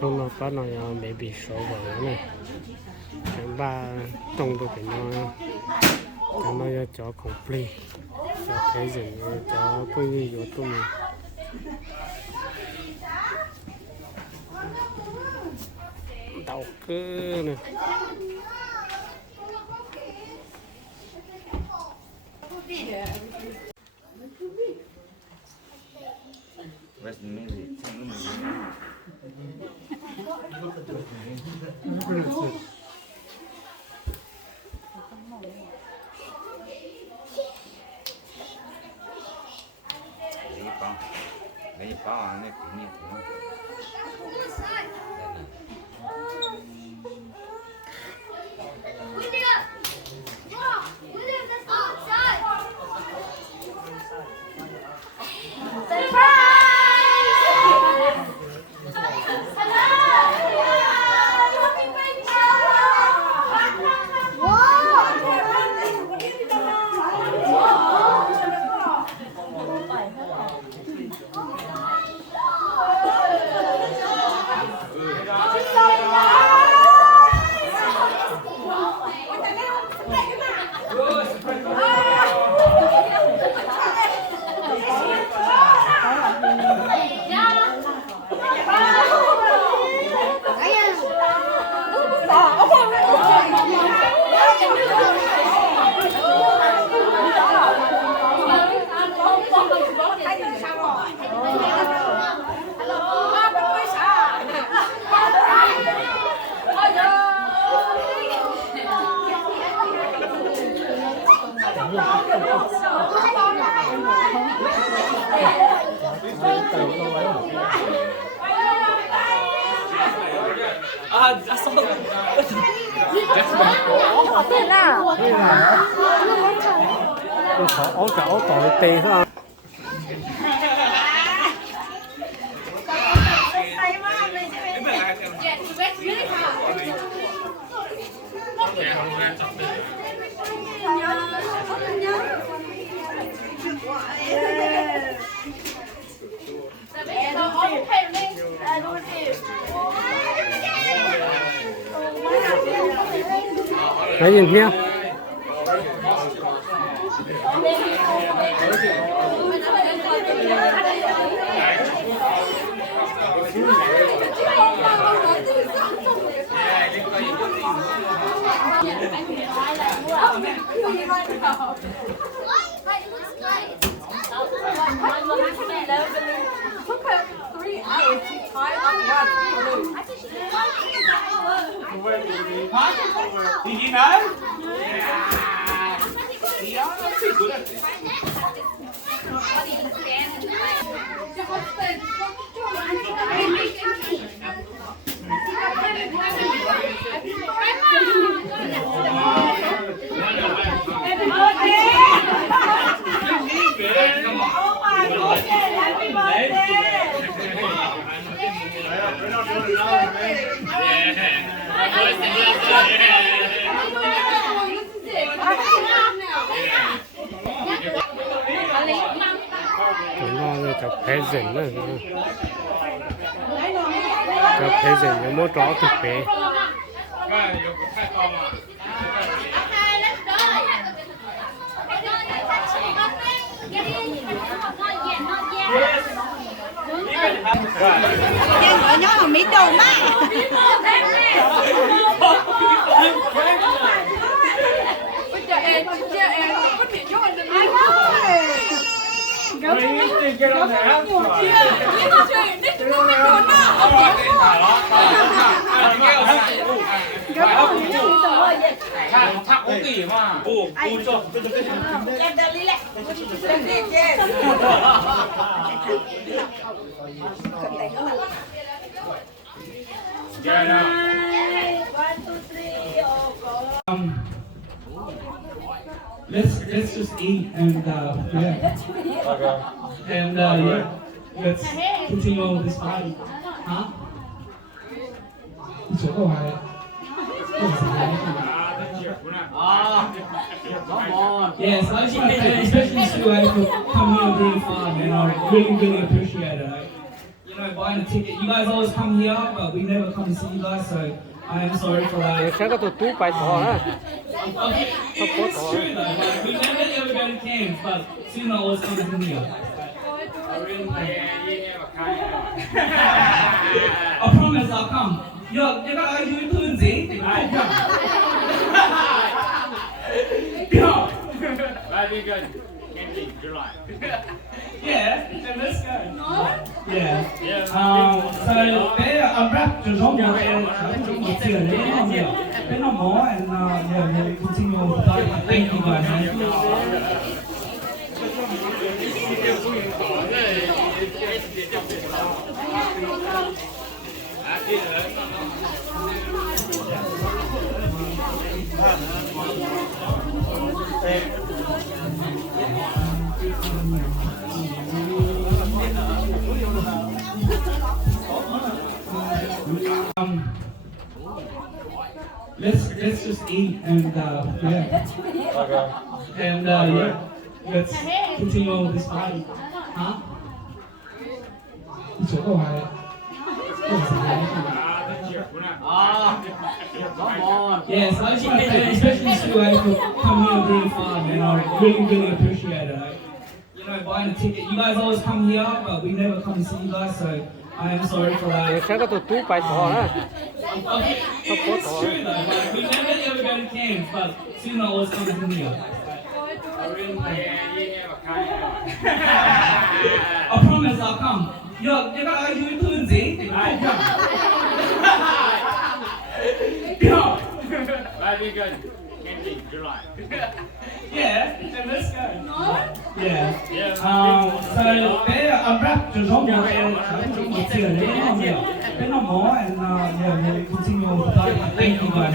lúc nó có nó mới bị số vào này chẳng ba tông được cái nó cho complete cho thấy gì cho કોઈ gì vô tụi mình đầu cơ này lấy bao anh ấy kinh nghiệm đúng không? ổ tội tiền thôi. Thấy gì nhá? Did you know? Yeah. See, I'm pretty good at this. nó cho present nữa cho present nó mới rõ thực tế Đang nhỏ mà Mỹ đồ mà. 착 오기 마. 오, 저. Let's just eat and yeah. And yeah, let's continue this party. Huh? 你走过来。Yes, I just want to thank especially Stuart for coming here really far, man. I really, really appreciate it. You know, by buying a ticket. You guys always come here, but we never come to see you guys, so I am sorry for that. 香港都2百多啊， Okay, it's true though. Like, we never ever go to camps, but soon I always come to here. I promise I'll come. Yo, you got to do it too, Go. Very good. Candy, July. Yeah, then let's go. Yeah. So there, I wrapped the wrong There's no more, and yeah, we'll continue with that. Thank you guys. Let's just eat and yeah. Okay. And yeah, let's continue with this party. Huh? It's okay. Yes, I just want to thank especially Stuart for coming here really far, man. I really appreciate it. Like, you know, buying a ticket. You guys always come here, but we never come to see you guys, so I am sorry for that. 香港都2百多啊， Okay, it's true though. Like, we never ever go to camps, but soon I always come to here. I promise I'll come. Yo, you got to do it too, Go. Very good. Candy, July. Yeah, then let's go. Yeah. So there, I wrapped the wrong There's no more, and yeah, we'll continue with that. Thank you guys.